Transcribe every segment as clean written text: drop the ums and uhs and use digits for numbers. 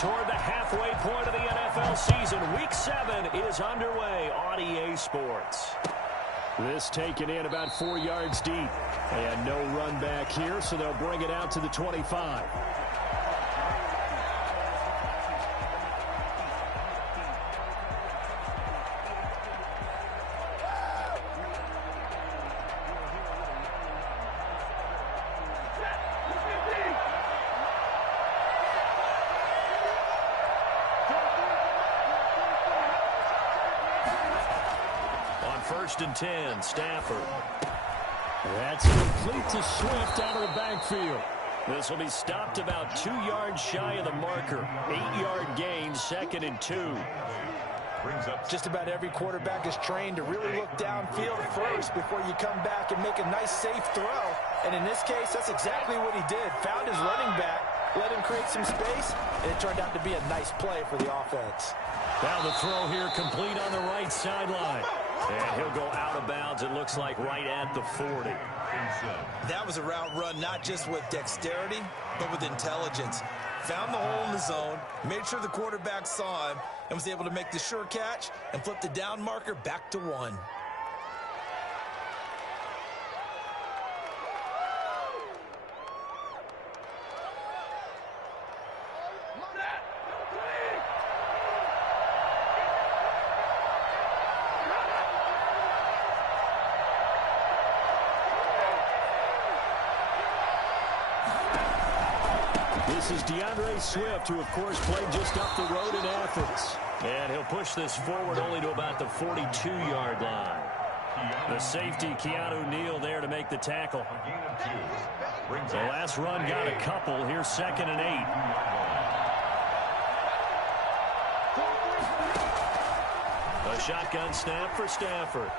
toward the halfway point of the NFL season. Week 7 is underway on EA Sports. This taken in about 4 yards deep. And no run back here, so they'll bring it out to the 25. First and 10, Stafford. That's complete to Swift out of the backfield. This will be stopped about 2 yards shy of the marker. 8-yard gain, 2nd and 2. Just about every quarterback is trained to really look downfield first before you come back and make a nice, safe throw. And in this case, that's exactly what he did. Found his running back, let him create some space, and it turned out to be a nice play for the offense. Now the throw here complete on the right sideline. And he'll go out of bounds, it looks like, right at the 40. That was a route run not just with dexterity, but with intelligence. Found the hole in the zone, made sure the quarterback saw him, and was able to make the sure catch and flip the down marker back to 1. This is Swift, who, of course, played just up the road in Athens. And he'll push this forward only to about the 42-yard line. The safety, Keanu Neal, there to make the tackle. The last run got a couple. Here's 2nd and 8. A shotgun snap for Stafford.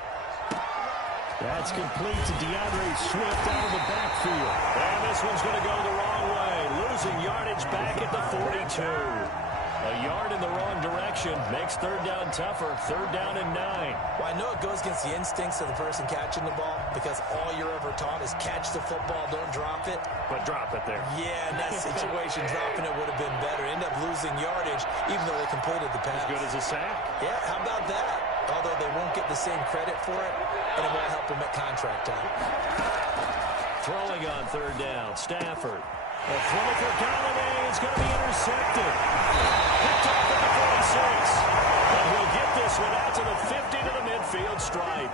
That's complete to Swift out of the backfield. And this one's going to go the wrong way. Losing yardage back at the 42. A yard in the wrong direction makes 3rd down tougher. 3rd down and 9. Well, I know it goes against the instincts of the person catching the ball because all you're ever taught is catch the football, don't drop it. But drop it there. Yeah, in that situation, dropping it would have been better. End up losing yardage even though they completed the pass. As good as a sack. Yeah, how about that? Although they won't get the same credit for it, and it won't help them at contract time. Throwing on 3rd down, Stafford. A throw for Galladay is going to be intercepted. Picked off at the 46. And we'll get this one out to the 50 to the midfield stripe.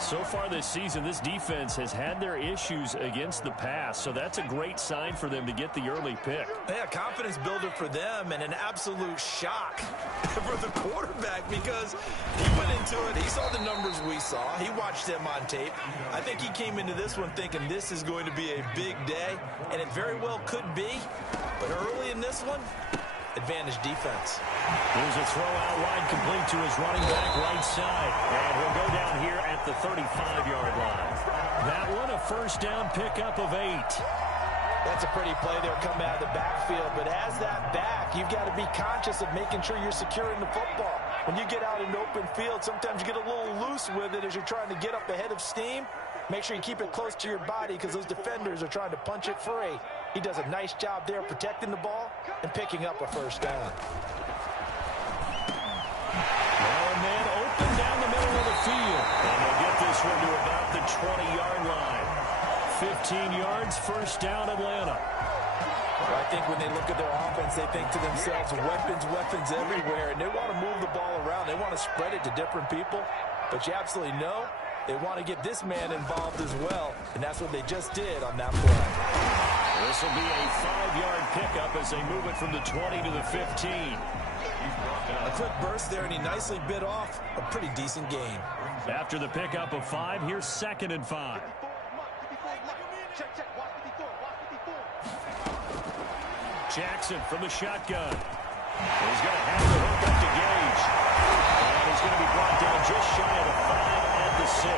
So far this season, this defense has had their issues against the pass, so that's a great sign for them to get the early pick. Yeah, confidence builder for them and an absolute shock for the quarterback because he went into it. He saw the numbers we saw. He watched them on tape. I think he came into this one thinking this is going to be a big day, and it very well could be. But early in this one, advantage defense. Here's a throw out wide complete to his running back right side. And he'll go down here at the 35-yard line. That one a 1st down pickup of 8. That's a pretty play there coming out of the backfield. But as that back, you've got to be conscious of making sure you're securing the football. When you get out in open field, sometimes you get a little loose with it as you're trying to get up ahead of steam. Make sure you keep it close to your body because those defenders are trying to punch it free. He does a nice job there protecting the ball and picking up a 1st down. Now a man open down the middle of the field. And they'll get this one to about the 20-yard line. 15 yards, 1st down, Atlanta. Well, I think when they look at their offense, they think to themselves, weapons everywhere, and they want to move the ball around. They want to spread it to different people. But you absolutely know they want to get this man involved as well, and that's what they just did on that play. This will be a 5-yard pickup as they move it from the 20 to the 15. A quick burst there, and he nicely bit off a pretty decent gain. After the pickup of 5, here's 2nd and 5. Jackson from the shotgun. He's going to have to hook up to Gage. And he's going to be brought down just shy of the 5 at the 6.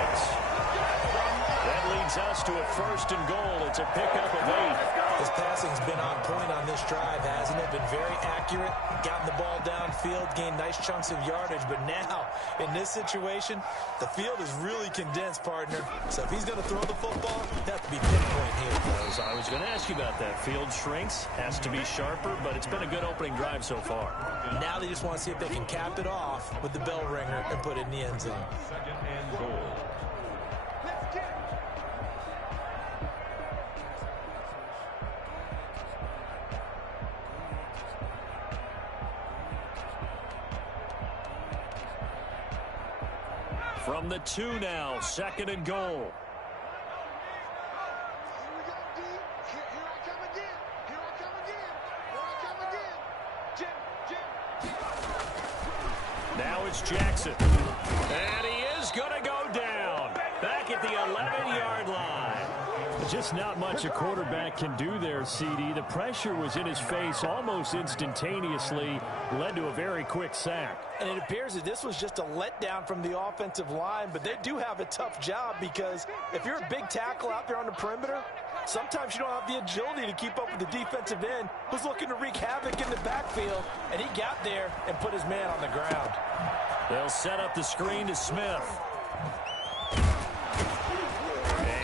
That leads brings us to a 1st and goal. It's a pickup of 8. His passing's been on point on this drive, hasn't it? Been very accurate, gotten the ball downfield, gained nice chunks of yardage. But now, in this situation, the field is really condensed, partner. So if he's going to throw the football, it has to be pinpoint here. I was going to ask you about that. Field shrinks, has to be sharper, but it's been a good opening drive so far. Now they just want to see if they can cap it off with the bell ringer and put it in the end zone. 2nd and goal. From the 2 now, 2nd and goal. Now it's Jackson. And he is going to go down. Back at the 11-yard line. Just not much a quarterback can do there, CD. The pressure was in his face almost instantaneously. Led to a very quick sack. And it appears that this was just a letdown from the offensive line, but they do have a tough job because if you're a big tackle out there on the perimeter, sometimes you don't have the agility to keep up with the defensive end who's looking to wreak havoc in the backfield, and he got there and put his man on the ground. They'll set up the screen to Smith.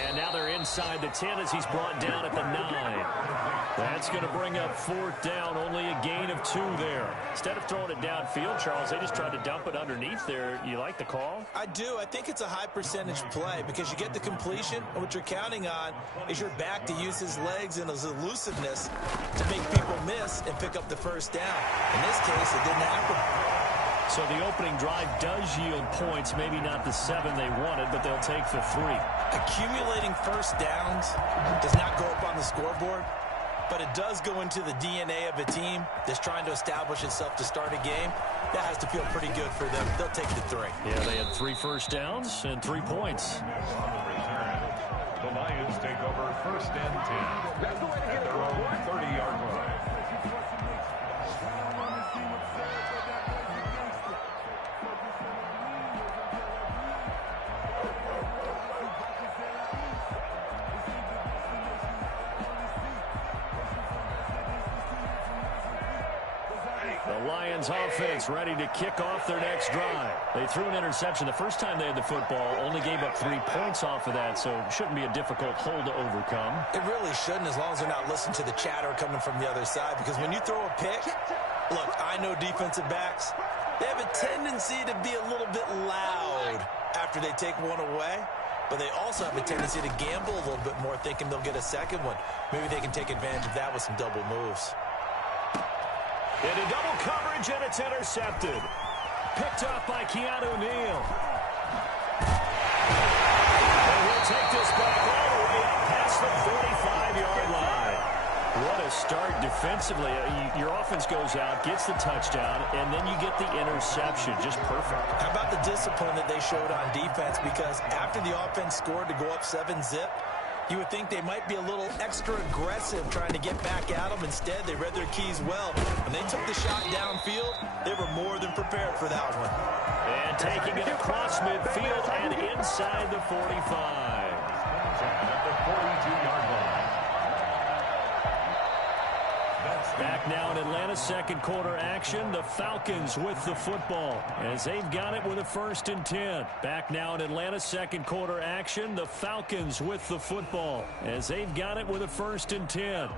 And now they're inside the 10 as he's brought down at the 9. That's going to bring up 4th down, only a gain of 2 there. Instead of throwing it downfield, Charles, they just tried to dump it underneath there. You like the call? I do. I think it's a high percentage play because you get the completion, and what you're counting on is your back to use his legs and his elusiveness to make people miss and pick up the 1st down. In this case, it didn't happen. So the opening drive does yield points, maybe not the 7 they wanted, but they'll take the 3. Accumulating 1st downs does not go up on the scoreboard, but it does go into the DNA of a team that's trying to establish itself to start a game. That has to feel pretty good for them. They'll take the 3. Yeah, they had 3 first downs and 3 points. On the return, the Lions take over 1st and 10 at their own 30-yard line. The Lions offense ready to kick off their next drive. They threw an interception the first time they had the football, only gave up 3 points off of that, so it shouldn't be a difficult hole to overcome. It really shouldn't, as long as they're not listening to the chatter coming from the other side, because when you throw a pick, look, I know defensive backs, they have a tendency to be a little bit loud after they take one away, but they also have a tendency to gamble a little bit more, thinking they'll get a second one. Maybe they can take advantage of that with some double moves. Into double coverage, and it's intercepted. Picked up by Keanu Neal. And he'll take this back all the way up past the 45-yard line. What a start defensively. Your offense goes out, gets the touchdown, and then you get the interception. Just perfect. How about the discipline that they showed on defense? Because after the offense scored to go up 7-zip, you would think they might be a little extra aggressive trying to get back at them. Instead, they read their keys well. When they took the shot downfield, they were more than prepared for that one. And taking it across midfield and inside the 45. At the 42-yard line. Back now in Atlanta, 2nd quarter action. The Falcons with the football as they've got it with a 1st and 10. Back now in Atlanta, 2nd quarter action. The Falcons with the football as they've got it with a 1st and 10.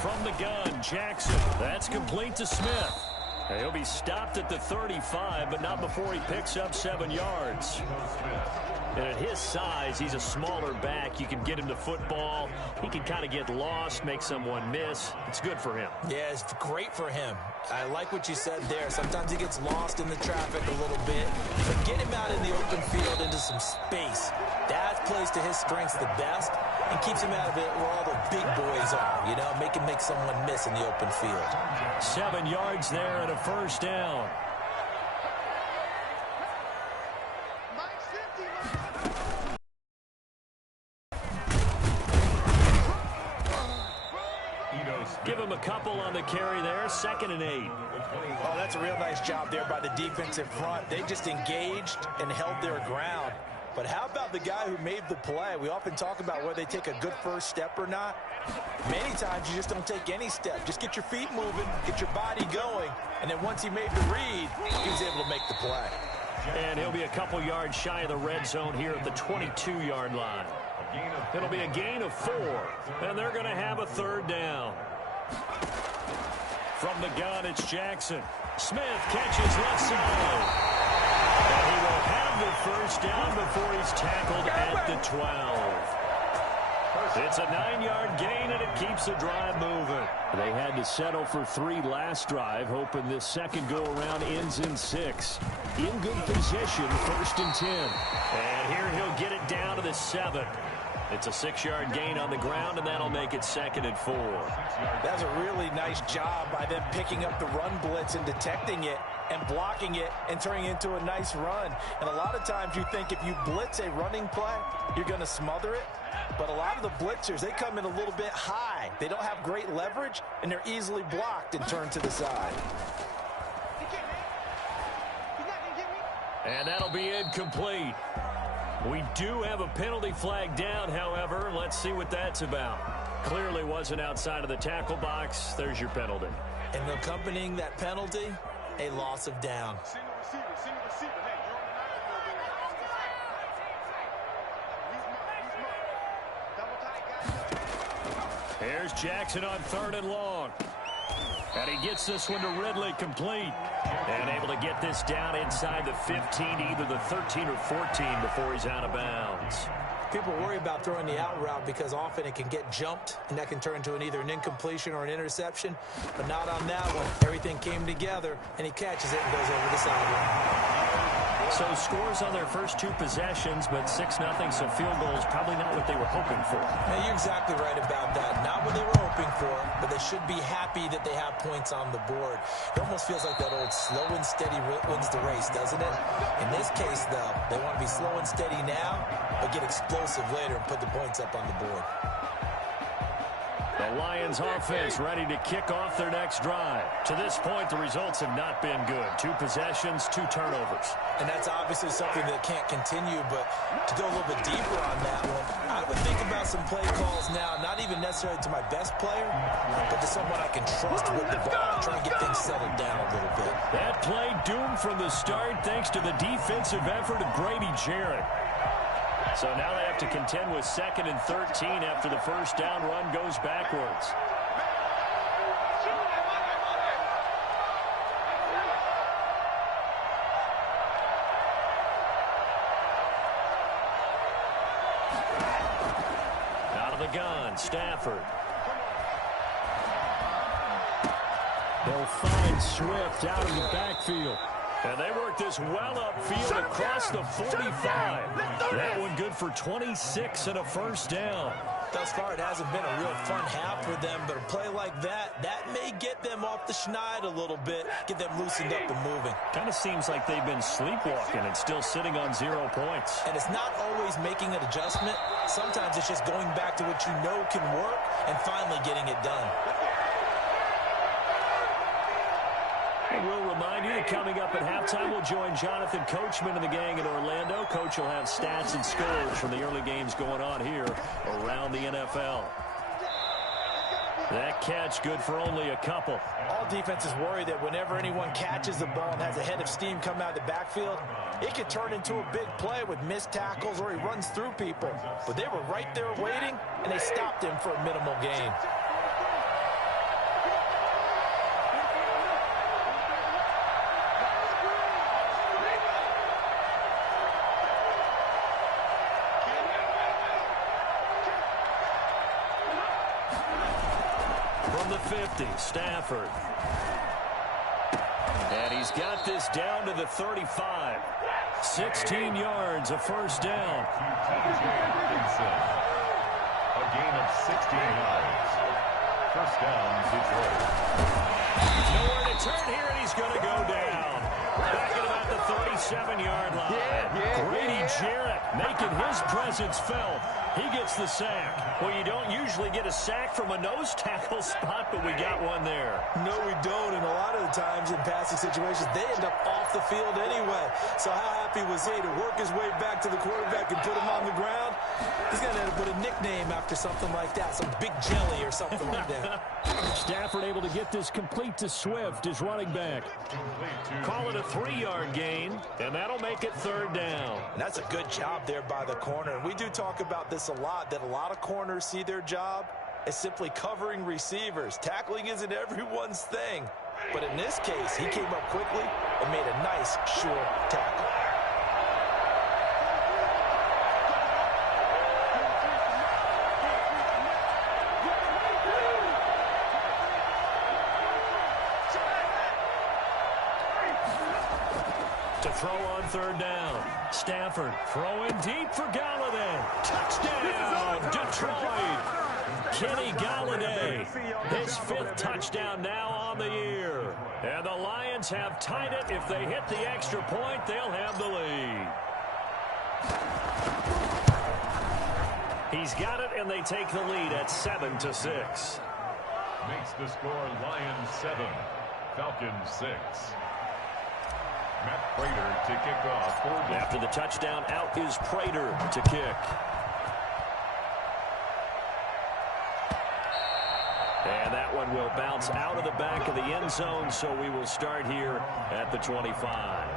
From the gun, Jackson. That's complete to Smith. And he'll be stopped at the 35, but not before he picks up 7 yards. And at his size, he's a smaller back. You can get him the football. He can kind of get lost, make someone miss. It's good for him. Yeah, it's great for him. I like what you said there. Sometimes he gets lost in the traffic a little bit. But get him out in the open field into some space. That plays to his strengths the best and keeps him out of it where all the big boys are. You know, make him make someone miss in the open field. 7 yards there and a 1st down. Give him a couple on the carry there, 2nd and 8. Oh, that's a real nice job there by the defensive front. They just engaged and held their ground. But how about the guy who made the play? We often talk about whether they take a good first step or not. Many times you just don't take any step. Just get your feet moving, get your body going, and then once he made the read, he was able to make the play. And he'll be a couple yards shy of the red zone here at the 22-yard line. It'll be a gain of 4, and they're going to have a 3rd down. From the gun, it's Jackson. Smith catches left side. And he will have the 1st down before he's tackled at the 12. It's a 9-yard gain, and it keeps the drive moving. They had to settle for 3 last drive, hoping this second go-around ends in 6. In good position, 1st and 10. And here he'll get it down to the 7. It's a 6-yard gain on the ground, and that'll make it 2nd and 4. That's a really nice job by them picking up the run blitz and detecting it and blocking it and turning it into a nice run. And a lot of times you think if you blitz a running play, you're going to smother it. But a lot of the blitzers, they come in a little bit high. They don't have great leverage, and they're easily blocked and turned to the side. And that'll be incomplete. We do have a penalty flag down, however. Let's see what that's about. Clearly wasn't outside of the tackle box. There's your penalty. And accompanying that penalty, a loss of down. Here's Jackson on 3rd and long. And he gets this one to Ridley complete. And able to get this down inside the 15, either the 13 or 14 before he's out of bounds. People worry about throwing the out route because often it can get jumped, and that can turn into either an incompletion or an interception. But not on that one. Everything came together, and he catches it and goes over the sideline. So scores on their first 2 possessions, but 6-0, so field goals probably not what they were hoping for. Yeah, you're exactly right about that. Not what they were hoping for, but they should be happy that they have points on the board. It almost feels like that old slow and steady wins the race, doesn't it? In this case, though, they want to be slow and steady now, but get explosive later and put the points up on the board. The Lions offense ready to kick off their next drive. To this point, the results have not been good. 2 possessions, 2 turnovers. And that's obviously something that can't continue, but to go a little bit deeper on that one, I would think about some play calls now, not even necessarily to my best player, but to someone I can trust with the ball, trying to get things settled down a little bit. That play doomed from the start thanks to the defensive effort of Grady Jarrett. So now they have to contend with 2nd and 13 after the 1st down run goes backwards. Out of the gun, Stafford. They'll find Swift out of the backfield. And they work this well upfield across the 45. That one good for 26 and a 1st down. Thus far, it hasn't been a real fun half for them, but a play like that may get them off the schneid a little bit, get them loosened up and moving. Kind of seems like they've been sleepwalking and still sitting on 0 points. And it's not always making an adjustment. Sometimes it's just going back to what you know can work and finally getting it done. We'll remind you that coming up at halftime, we'll join Jonathan Coachman and the gang in Orlando. Coach will have stats and scores from the early games going on here around the NFL. That catch good for only a couple. All defenses worry that whenever anyone catches the ball and has a head of steam come out of the backfield, it could turn into a big play with missed tackles or he runs through people. But they were right there waiting, and they stopped him for a minimal gain. From the 50, Stafford. And he's got this down to the 35. 16 yards, a 1st down. A gain of 16 yards. 1st down, Detroit. Nowhere to turn here, and he's going to go down. Back at about the 37-yard line. Grady Jarrett making his presence felt He gets the sack. Well, you don't usually get a sack from a nose tackle spot, but we got one there. No, we don't. And a lot of the times in passing situations, they end up off the field anyway. So how happy was he to work his way back to the quarterback and put him on the ground? He's going to end up with a nickname after something like that, some big jelly or something like that. Stafford able to get this complete to Swift, his running back. Call it a 3-yard gain, and that'll make it 3rd down. And that's a good job there by the corner. And we do talk about this a lot, that a lot of corners see their job as simply covering receivers. Tackling isn't everyone's thing. But in this case, he came up quickly and made a nice, sure tackle. To throw on 3rd down. Stafford throwing deep for Galladay. Touchdown, Detroit. Kenny Galladay, his 5th touchdown now on the year. And the Lions have tied it. If they hit the extra point, they'll have the lead. He's got it, and they take the lead at 7-6. Makes the score Lions 7, Falcons 6. Matt Prater to kick off. After the touchdown, out is Prater to kick. And that one will bounce out of the back of the end zone, so we will start here at the 25.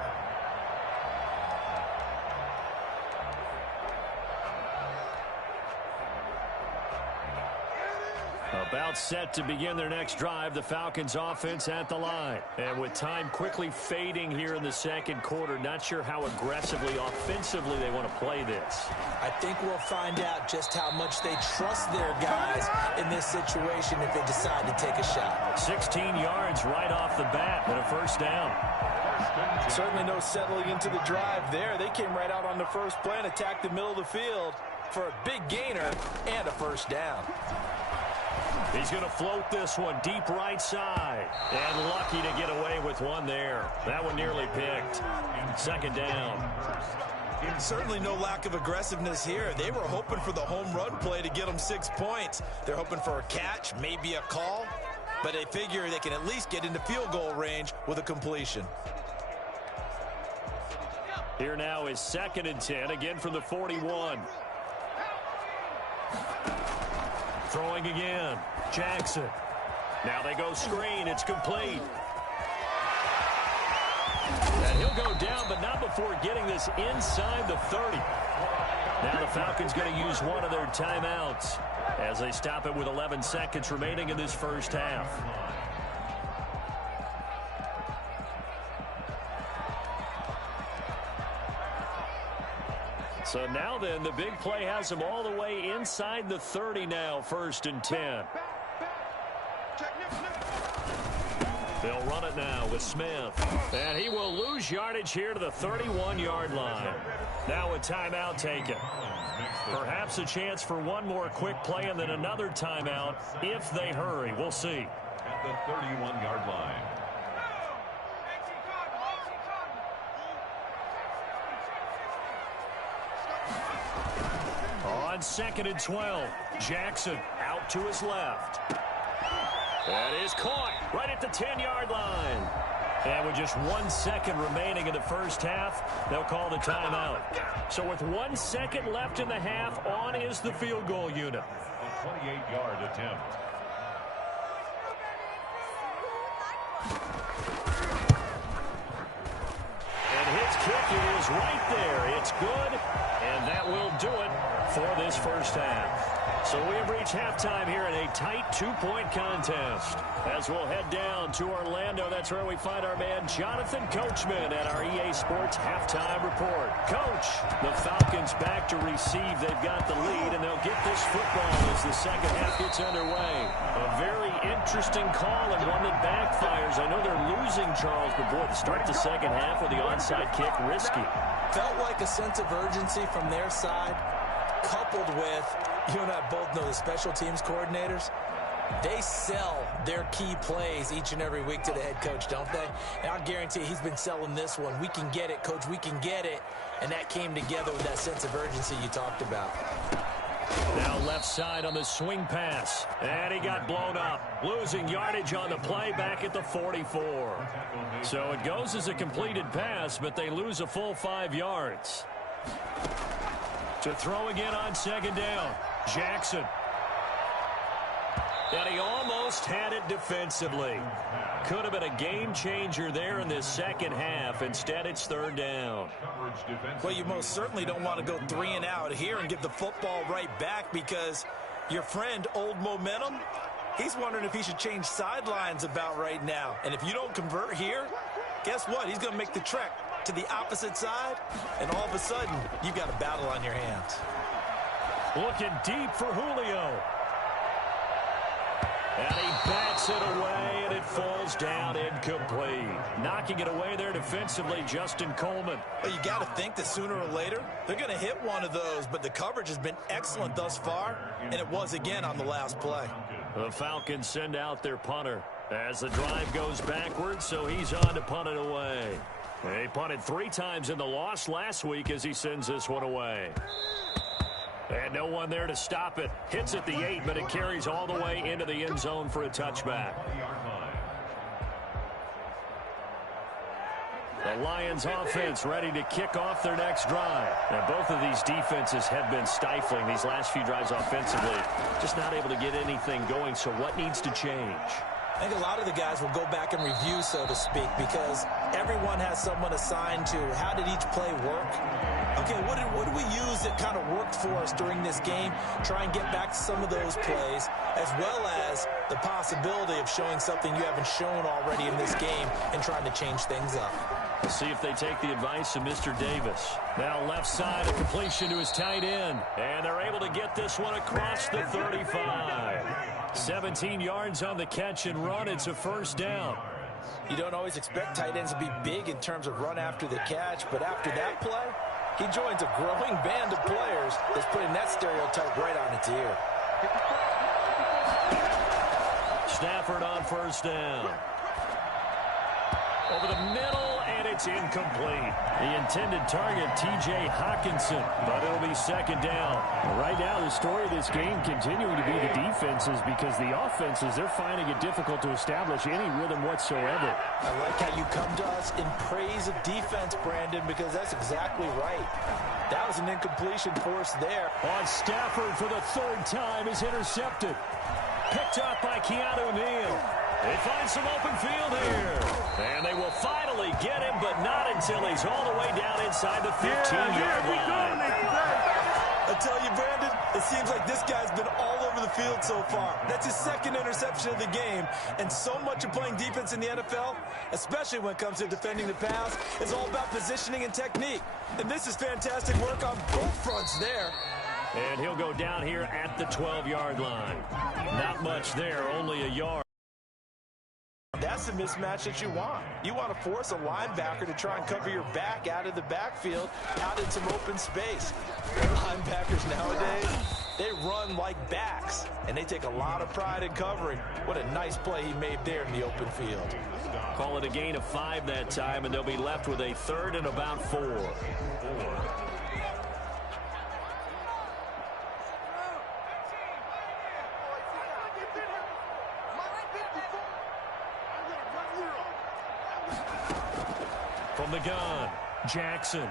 About set to begin their next drive, the Falcons offense at the line. And with time quickly fading here in the 2nd quarter, not sure how aggressively, offensively they want to play this. I think we'll find out just how much they trust their guys in this situation if they decide to take a shot. 16 yards right off the bat and a 1st down. Certainly no settling into the drive there. They came right out on the first play and attacked the middle of the field for a big gainer and a 1st down. He's going to float this one deep right side. And lucky to get away with one there. That one nearly picked. 2nd down. Certainly no lack of aggressiveness here. They were hoping for the home run play to get them 6 points. They're hoping for a catch, maybe a call. But they figure they can at least get into field goal range with a completion. Here now is 2nd and 10, again from the 41. Throwing again. Jackson. Now they go screen. It's complete. And he'll go down, but not before getting this inside the 30. Now the Falcons going to use one of their timeouts as they stop it with 11 seconds remaining in this 1st half. So now then, the big play has them all the way inside the 30 now, 1st and 10. They'll run it now with Smith. And he will lose yardage here to the 31-yard line. Now a timeout taken. Perhaps a chance for one more quick play and then another timeout if they hurry. We'll see. At the 31-yard line. On 2nd and 12, Jackson out to his left. That is caught right at the 10-yard line. And with just 1 second remaining in the 1st half, they'll call the timeout. So with 1 second left in the half, on is the field goal unit. A 28-yard attempt. And his kick is right there. It's good, and that will do it for this 1st half. So we have reached halftime here in a tight 2-point contest. As we'll head down to Orlando, that's where we find our man Jonathan Coachman at our EA Sports Halftime Report. Coach, the Falcons back to receive. They've got the lead, and they'll get this football as the 2nd half gets underway. A very interesting call and one that backfires. I know they're losing, Charles, but boy, to start the 2nd half with the onside kick, risky. Felt like a sense of urgency from their side, coupled with, you and I both know the special teams coordinators, they sell their key plays each and every week to the head coach, don't they? And I guarantee he's been selling this one. We can get it, coach, we can get it. And that came together with that sense of urgency you talked about. Now left side on the swing pass. And he got blown up. Losing yardage on the play back at the 44. So it goes as a completed pass, but they lose a full 5 yards. To throw again on second down. Jackson. And he almost had it defensively. Could have been a game changer there in this second half. Instead, it's third down. Well, you most certainly don't want to go 3 and out here and give the football right back, because your friend, Old Momentum, he's wondering if he should change sidelines about right now. And if you don't convert here, guess what? He's going to make the trek to the opposite side, and all of a sudden, you've got a battle on your hands. Looking deep for Julio. And he bats it away, and it falls down incomplete. Knocking it away there defensively, Justin Coleman. Well, you got to think that sooner or later, they're going to hit one of those, but the coverage has been excellent thus far, and it was again on the last play. The Falcons send out their punter as the drive goes backwards, so he's on to punt it away. He punted 3 times in the loss last week as he sends this one away. And no one there to stop it. Hits at the 8, but it carries all the way into the end zone for a touchback. The Lions offense ready to kick off their next drive. And both of these defenses have been stifling these last few drives offensively. Just not able to get anything going, so what needs to change? I think a lot of the guys will go back and review, so to speak, because everyone has someone assigned to how did each play work. Okay, what did we use that kind of worked for us during this game? Try and get back to some of those plays, as well as the possibility of showing something you haven't shown already in this game and trying to change things up. We'll see if they take the advice of Mr. Davis. Now left side, a completion to his tight end. And they're able to get this one across the 35. 17 yards on the catch and run. It's a first down. You don't always expect tight ends to be big in terms of run after the catch, but after that play, he joins a growing band of players that's putting that stereotype right on its ear. Stafford on first down. Over the middle, and it's incomplete. The intended target, T.J. Hawkinson, but it'll be second down. Right now, the story of this game continuing to be the defenses, because the offenses, they're finding it difficult to establish any rhythm whatsoever. I like how you come to us in praise of defense, Brandon, because that's exactly right. That was an incompletion force there. On Stafford for the 3rd time is intercepted. Picked up by Keanu Neal. They find some open field here. And they will finally get him, but not until he's all the way down inside the 15-yard line. I tell you, Brandon, it seems like this guy's been all over the field so far. That's his 2nd interception of the game. And so much of playing defense in the NFL, especially when it comes to defending the pass, is all about positioning and technique. And this is fantastic work on both fronts there. And he'll go down here at the 12-yard line. Not much there, only a yard. That's the mismatch that you want. You want to force a linebacker to try and cover your back out of the backfield, out in some open space. Linebackers nowadays, they run like backs, and they take a lot of pride in covering. What a nice play he made there in the open field. Call it a gain of 5 that time, and they'll be left with a 3rd and about 4. From the gun, Jackson.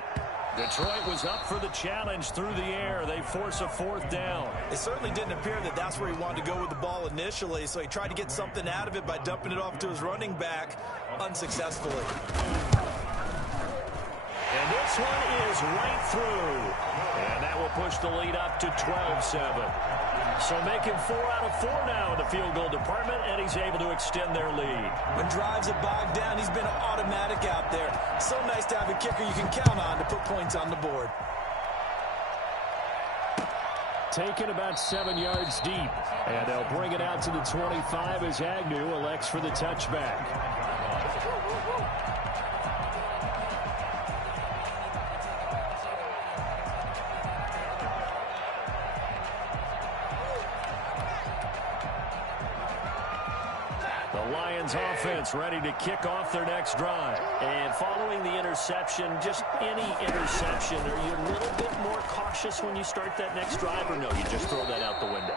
Detroit was up for the challenge through the air. They force a 4th down. It certainly didn't appear that that's where he wanted to go with the ball initially, so he tried to get something out of it by dumping it off to his running back unsuccessfully. And this one is right through. And that will push the lead up to 12-7. So making 4 out of 4 now in the field goal department, and he's able to extend their lead. When drives are bogged down, he's been automatic out there. So nice to have a kicker you can count on to put points on the board. Taken about 7 yards deep. And they'll bring it out to the 25 as Agnew elects for the touchback. The Lions offense ready to kick off their next drive. And following the interception, just any interception, are you a little bit more cautious when you start that next drive, or no, you just throw that out the window?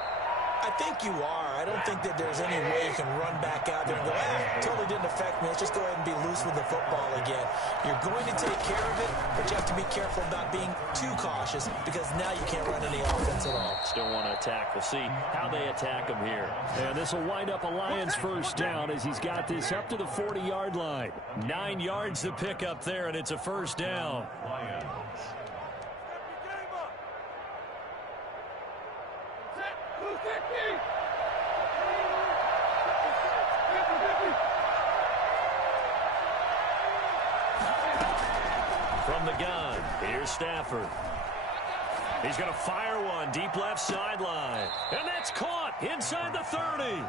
I think you are. I don't think that there's any way you can run back out there and go, totally didn't affect me. Let's just go ahead and be loose with the football again. You're going to take care of it, but you have to be careful about being too cautious because now you can't run any offense at all. Still want to attack. We'll see how they attack him here. And this will wind up a Lions first down as he's got this up to the 40-yard line. 9 yards to pick up there, and it's a first down. Lions. From the gun, here's Stafford. He's going to fire one deep left sideline. And that's caught inside the 30.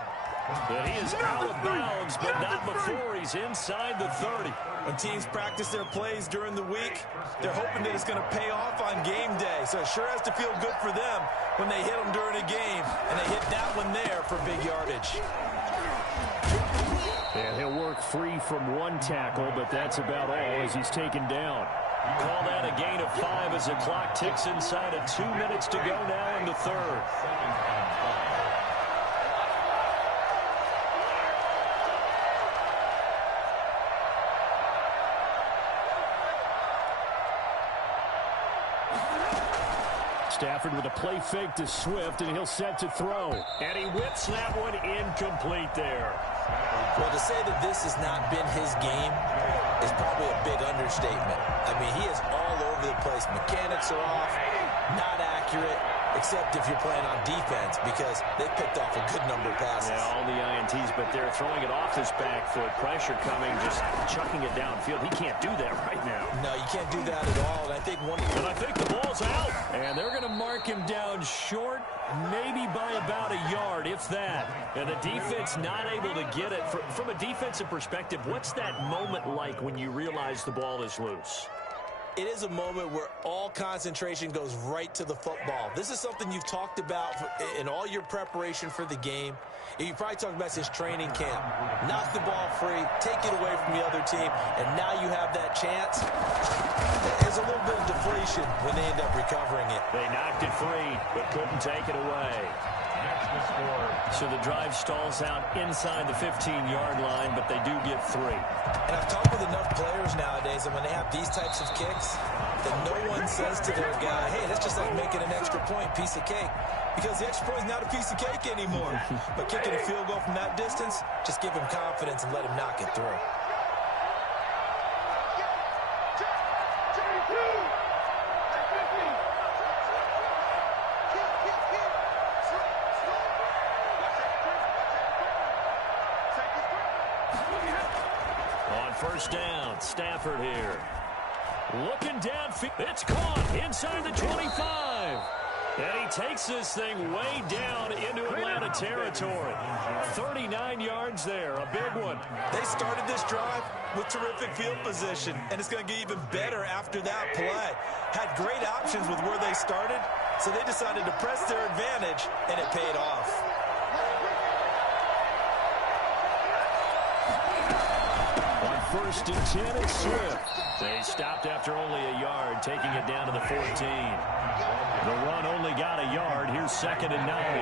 But he is out of bounds, but not before he's inside the 30. When teams practice their plays during the week, they're hoping that it's going to pay off on game day. So it sure has to feel good for them when they hit them during a game. And they hit that one there for big yardage. And he'll work free from one tackle, but that's about all as he's taken down. Call that a gain of 5 as the clock ticks inside of 2 minutes to go now in the third. Stafford with a play fake to Swift, and he'll set to throw. And he whips that one incomplete there. Well, to say that this has not been his game is probably a big understatement. I mean, he is all over the place. Mechanics are off, not accurate, except if you're playing on defense because they picked off a good number of passes. Yeah, all the INTs, but they're throwing it off his back foot. Pressure coming, just chucking it downfield. He can't do that right now. No, you can't do that at all. And I think the ball's out. And they're going to mark him down short, maybe by about a yard, if that. And the defense not able to get it. From a defensive perspective, what's that moment like when you realize the ball is loose? It is a moment where all concentration goes right to the football. This is something you've talked about in all your preparation for the game. You probably talked about this training camp. Knock the ball free, take it away from the other team, and now you have that chance. There's a little bit of deflation when they end up recovering it. They knocked it free, but couldn't take it away. So the drive stalls out inside the 15-yard line, but they do get 3. And I've talked with enough players nowadays, and when they have these types of kicks, that no one says to their guy, hey, that's just like making an extra point, piece of cake. Because the extra point is not a piece of cake anymore. But kicking a field goal from that distance, just give him confidence and let him knock it through. First down, Stafford here. Looking downfield. It's caught inside the 25. And he takes this thing way down into Atlanta territory. 39 yards there, a big one. They started this drive with terrific field position, and it's going to get even better after that play. Had great options with where they started, so they decided to press their advantage, and it paid off. First and 10, it's Swift. They stopped after only a yard, taking it down to the 14. The run only got a yard. Here's 2nd and 9. A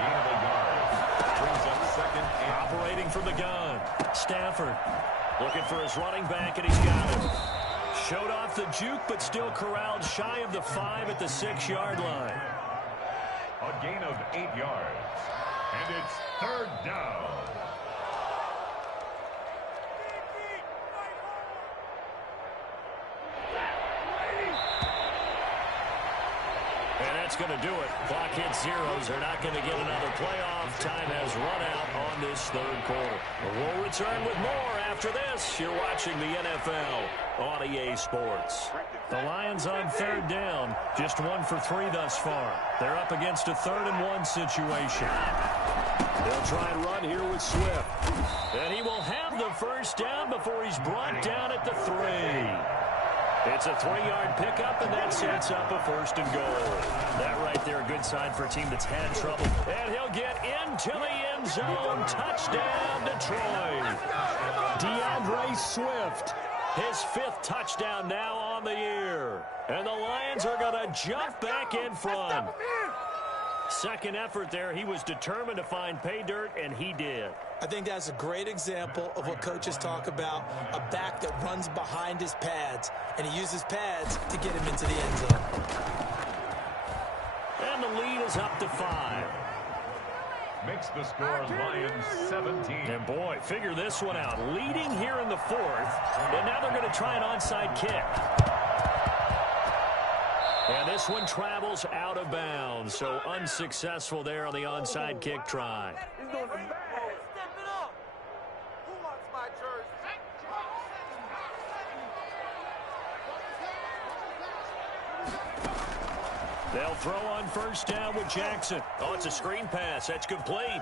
gain of a yard. Brings up 2nd and... Operating from the gun. Stafford looking for his running back, and he's got him. Showed off the juke, but still corralled shy of the 5 at the 6-yard line. A gain of 8 yards. And it's 3rd down. And that's going to do it. Clock hits zeros. They're not going to get another playoff. Time has run out on this 3rd quarter. We'll return with more after this. You're watching the NFL on EA Sports. The Lions on 3rd down. Just 1 for 3 thus far. They're up against a 3rd and 1 situation. They'll try and run here with Swift. And he will have the first down before he's brought down at the 3. It's a 3-yard pickup, and that sets up a 1st and goal. That right there, a good sign for a team that's had trouble. And he'll get into the end zone. Touchdown, Detroit. DeAndre Swift, his 5th touchdown now on the year. And the Lions are going to jump back in front. Second effort there. He was determined to find pay dirt, and he did. I think that's a great example of what coaches talk about, a back that runs behind his pads, and he uses pads to get him into the end zone. And the lead is up to 5. Makes the score Lions 17. And boy, figure this one out. Leading here in the 4th, and now they're going to try an onside kick. And this one travels out of bounds, so unsuccessful there on the onside kick try. They'll throw on 1st down with Jackson. Oh, it's a screen pass. That's complete.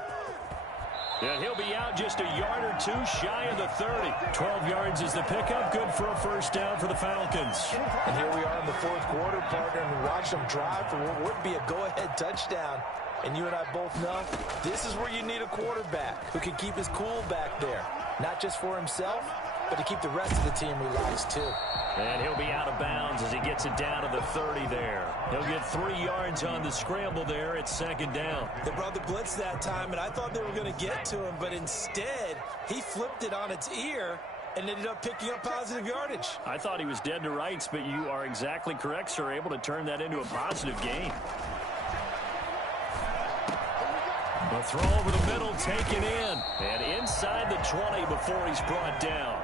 And he'll be out just a yard or 2 shy of the 30. 12 yards is the pickup. Good for a 1st down for the Falcons. And here we are in the 4th quarter, partner, and we watch them drive for what would be a go-ahead touchdown. And you and I both know this is where you need a quarterback who can keep his cool back there. Not just for himself, but to keep the rest of the team relaxed, too. And he'll be out of bounds as he gets it down to the 30 there. He'll get 3 yards on the scramble there. It's 2nd down. They brought the blitz that time, and I thought they were going to get to him, but instead, he flipped it on its ear and ended up picking up positive yardage. I thought he was dead to rights, but you are exactly correct, sir, able to turn that into a positive gain. A throw over the middle, taken in, and inside the 20 before he's brought down.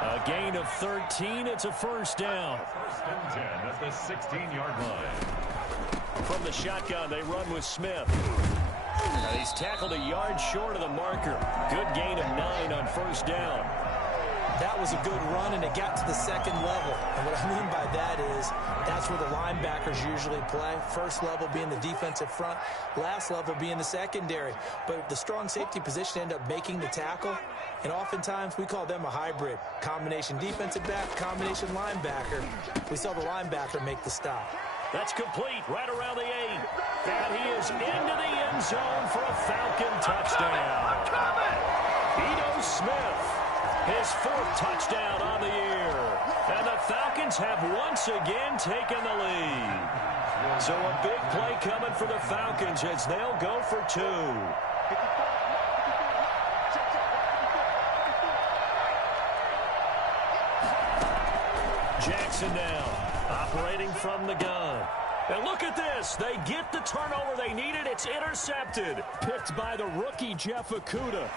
A gain of 13. It's a 1st down. 1st and 10 at the 16-yard line. From the shotgun, they run with Smith. And he's tackled a yard short of the marker. Good gain of 9 on 1st down. That was a good run, and it got to the 2nd level. And what I mean by that is that's where the linebackers usually play. 1st level being the defensive front, last level being the secondary. But the strong safety position ended up making the tackle, and oftentimes we call them a hybrid. Combination defensive back, combination linebacker. We saw the linebacker make the stop. That's complete right around the 8. And he is into the end zone for a Falcon touchdown. Ito Smith. His 4th touchdown on the year. And the Falcons have once again taken the lead. So a big play coming for the Falcons as they'll go for 2. Jackson now, operating from the gun. And look at this. They get the turnover they needed. It's intercepted. Picked by the rookie Jeff Okudah.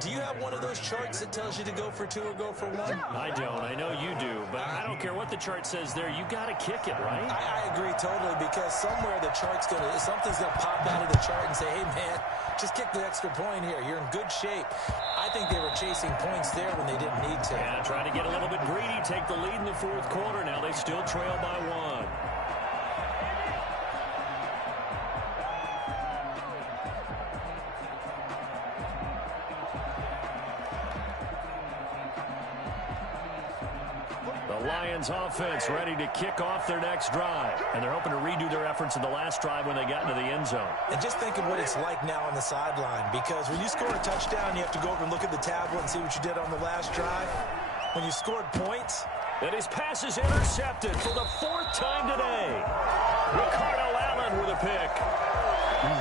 Do you have one of those charts that tells you to go for 2 or go for 1? I don't. I know you do. But I don't care what the chart says there. You got to kick it, right? I agree totally, because somewhere the chart's going to, something's going to pop out of the chart and say, hey, man, just kick the extra point here. You're in good shape. I think they were chasing points there when they didn't need to. Yeah, trying to get a little bit greedy, take the lead in the 4th quarter. Now they still trail by 1. Lions offense ready to kick off their next drive. And they're hoping to redo their efforts in the last drive when they got into the end zone. And just think of what it's like now on the sideline, because when you score a touchdown, you have to go over and look at the tablet and see what you did on the last drive. When you scored points. And his pass is intercepted for the 4th time today. Ricardo Allen with a pick.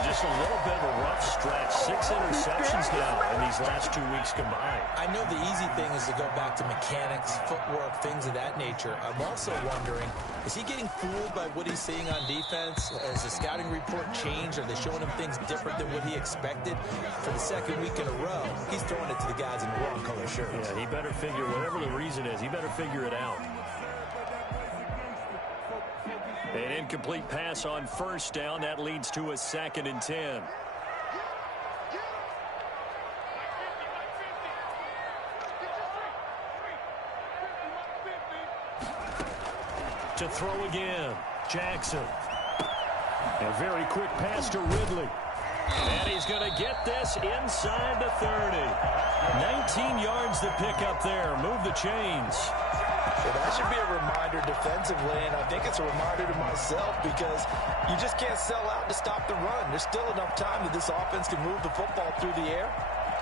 Just a little bit of a rough stretch. 6 interceptions now in these last 2 weeks combined. I know the easy thing is to go back to mechanics, footwork, things of that nature. I'm also wondering, is he getting fooled by what he's seeing on defense? Has the scouting report changed? Are they showing him things different than what he expected? For the 2nd week in a row, he's throwing it to the guys in the wrong color shirts. Yeah, he better figure, whatever the reason is, he better figure it out. An incomplete pass on 1st down. That leads to a 2nd and 10. To throw again, Jackson. A very quick pass to Ridley. And he's going to get this inside the 30. 19 yards to pick up there. Move the chains. Well, that should be a reminder defensively, and I think it's a reminder to myself because you just can't sell out to stop the run. There's still enough time that this offense can move the football through the air,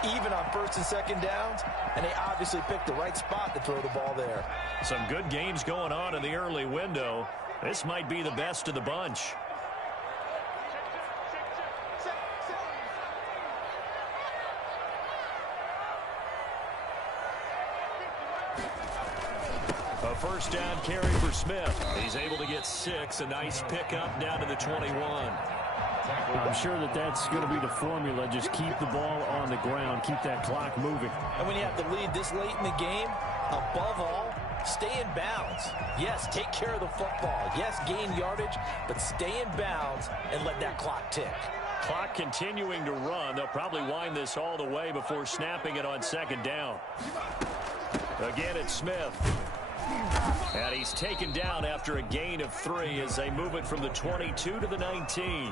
even on first and second downs, and they obviously picked the right spot to throw the ball there. Some good games going on in the early window. This might be the best of the bunch. A first down carry for Smith. He's able to get 6. A nice pickup down to the 21. I'm sure that's going to be the formula. Just keep the ball on the ground. Keep that clock moving. And when you have to lead this late in the game, above all, stay in bounds. Yes, take care of the football. Yes, gain yardage, but stay in bounds and let that clock tick. Clock continuing to run. They'll probably wind this all the way before snapping it on second down. Again, it's Smith. And he's taken down after a gain of 3 as they move it from the 22 to the 19.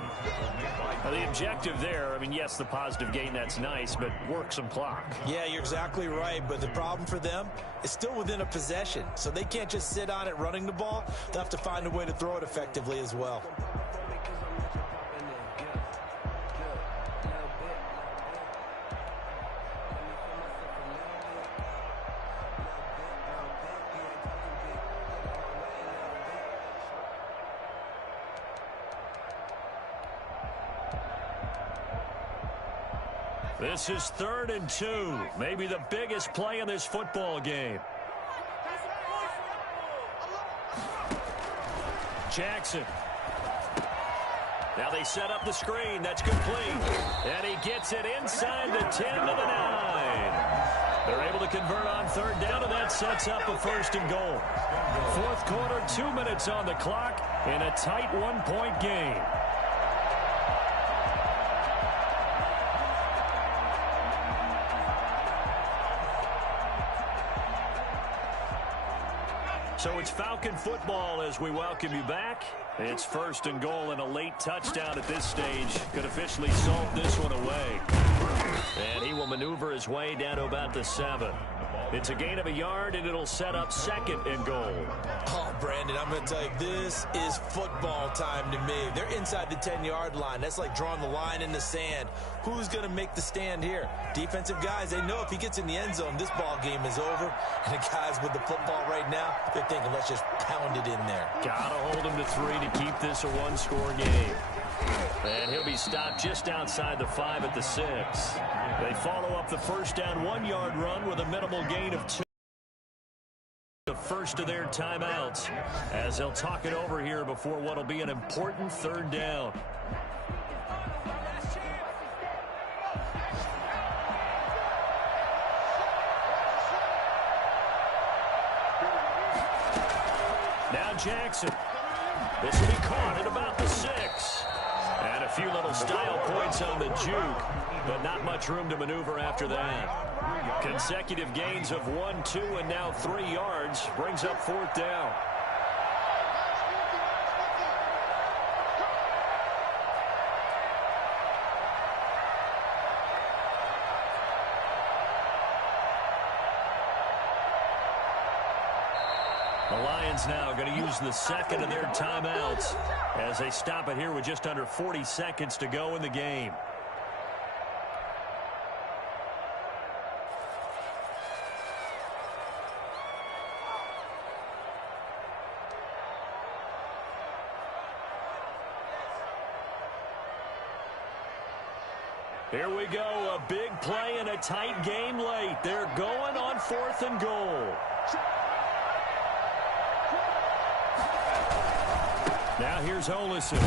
Now, the objective there, I mean, yes, the positive gain, that's nice, but work some clock. Yeah, you're exactly right, but the problem for them is still within a possession, so they can't just sit on it running the ball. They'll have to find a way to throw it effectively as well. This is 3rd and 2. Maybe the biggest play in this football game. Jackson. Now they set up the screen. That's complete. And he gets it inside the 10 to the 9. They're able to convert on 3rd down, and that sets up a 1st and goal. 4th quarter, 2 minutes on the clock in a tight 1-point game. So it's Falcon football as we welcome you back. It's 1st and goal, and a late touchdown at this stage could officially solve this one away. And he will maneuver his way down to about the 7. It's a gain of a yard, and it'll set up 2nd and goal. Oh, Brandon, I'm going to tell you, this is football time to me. They're inside the 10-yard line. That's like drawing the line in the sand. Who's going to make the stand here? Defensive guys, they know if he gets in the end zone, this ball game is over. And the guys with the football right now, they're thinking, let's just pound it in there. Got to hold him to 3 to keep this a 1-score game. And he'll be stopped just outside the 5 at the 6. They follow up the first down 1-yard run with a minimal gain of 2. The first of their timeouts as they'll talk it over here before what will be an important 3rd down. Now Jackson. This will be caught at about the 6. And a few little style points on the juke, but not much room to maneuver after that. Consecutive gains of 1, 2, and now 3 yards brings up 4th down. The Lions now going to use the 2nd of their timeouts as they stop it here with just under 40 seconds to go in the game. Here we go, a big play in a tight game late. They're going on 4th and goal. Now here's Olison.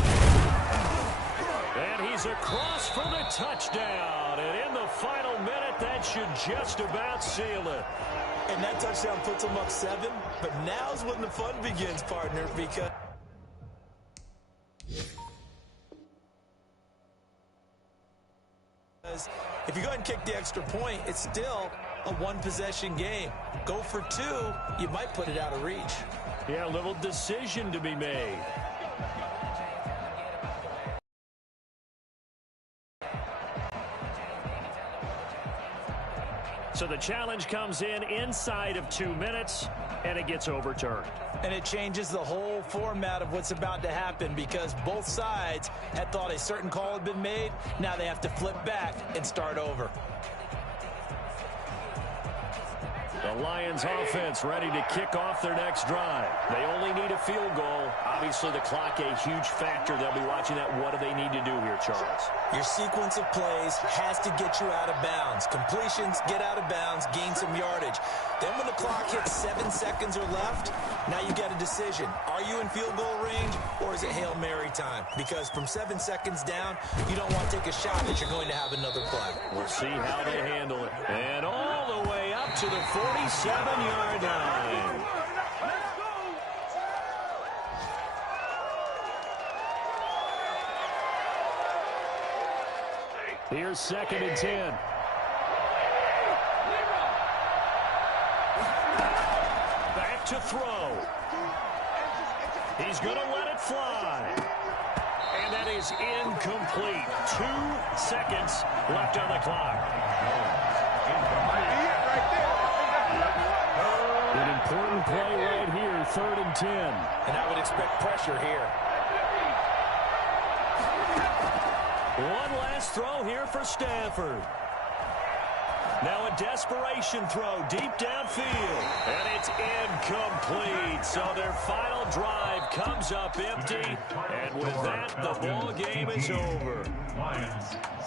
And he's across for the touchdown. And in the final minute, that should just about seal it. And that touchdown puts them up 7. But now's when the fun begins, partner, because if you go ahead and kick the extra point, it's still a 1-possession game. Go for 2, you might put it out of reach. Yeah, a little decision to be made. So the challenge comes in inside of 2 minutes, and it gets overturned. And it changes the whole format of what's about to happen because both sides had thought a certain call had been made. Now they have to flip back and start over. The Lions offense ready to kick off their next drive. They only need a field goal. Obviously, the clock a huge factor. They'll be watching that. What do they need to do here, Charles? Your sequence of plays has to get you out of bounds. Completions, get out of bounds, gain some yardage. Then when the clock hits 7 seconds or left, now you get a decision. Are you in field goal range or is it Hail Mary time? Because from 7 seconds down, you don't want to take a shot that you're going to have another play. We'll see how they handle it. And all the way up to the 47-yard line. Here's 2nd and 10. Back to throw. He's going to let it fly. And that is incomplete. 2 seconds left on the clock. An important play right here, 3rd and 10. And I would expect pressure here. One last throw here for Stafford. Now a desperation throw deep downfield. And it's incomplete. So their final drive comes up empty. And with that, the ball game is over.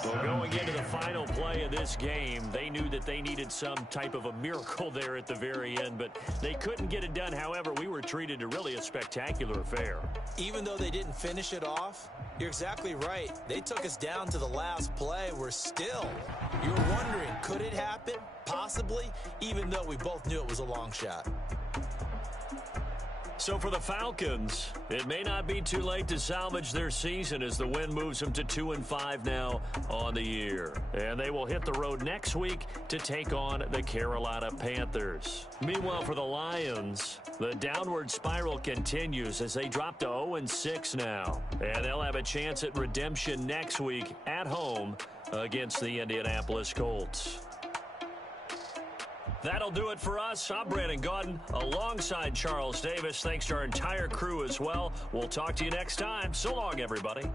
So going into the final play of this game, they knew that they needed some type of a miracle there at the very end, but they couldn't get it done. However, we were treated to really a spectacular affair. Even though they didn't finish it off, you're exactly right. They took us down to the last play. We're still, you're wondering, could it happen? Possibly, even though we both knew it was a long shot. So for the Falcons, it may not be too late to salvage their season as the win moves them to 2-5 now on the year. And they will hit the road next week to take on the Carolina Panthers. Meanwhile, for the Lions, the downward spiral continues as they drop to 0-6 now. And they'll have a chance at redemption next week at home against the Indianapolis Colts. That'll do it for us. I'm Brandon Gaudin alongside Charles Davis. Thanks to our entire crew as well. We'll talk to you next time. So long, everybody.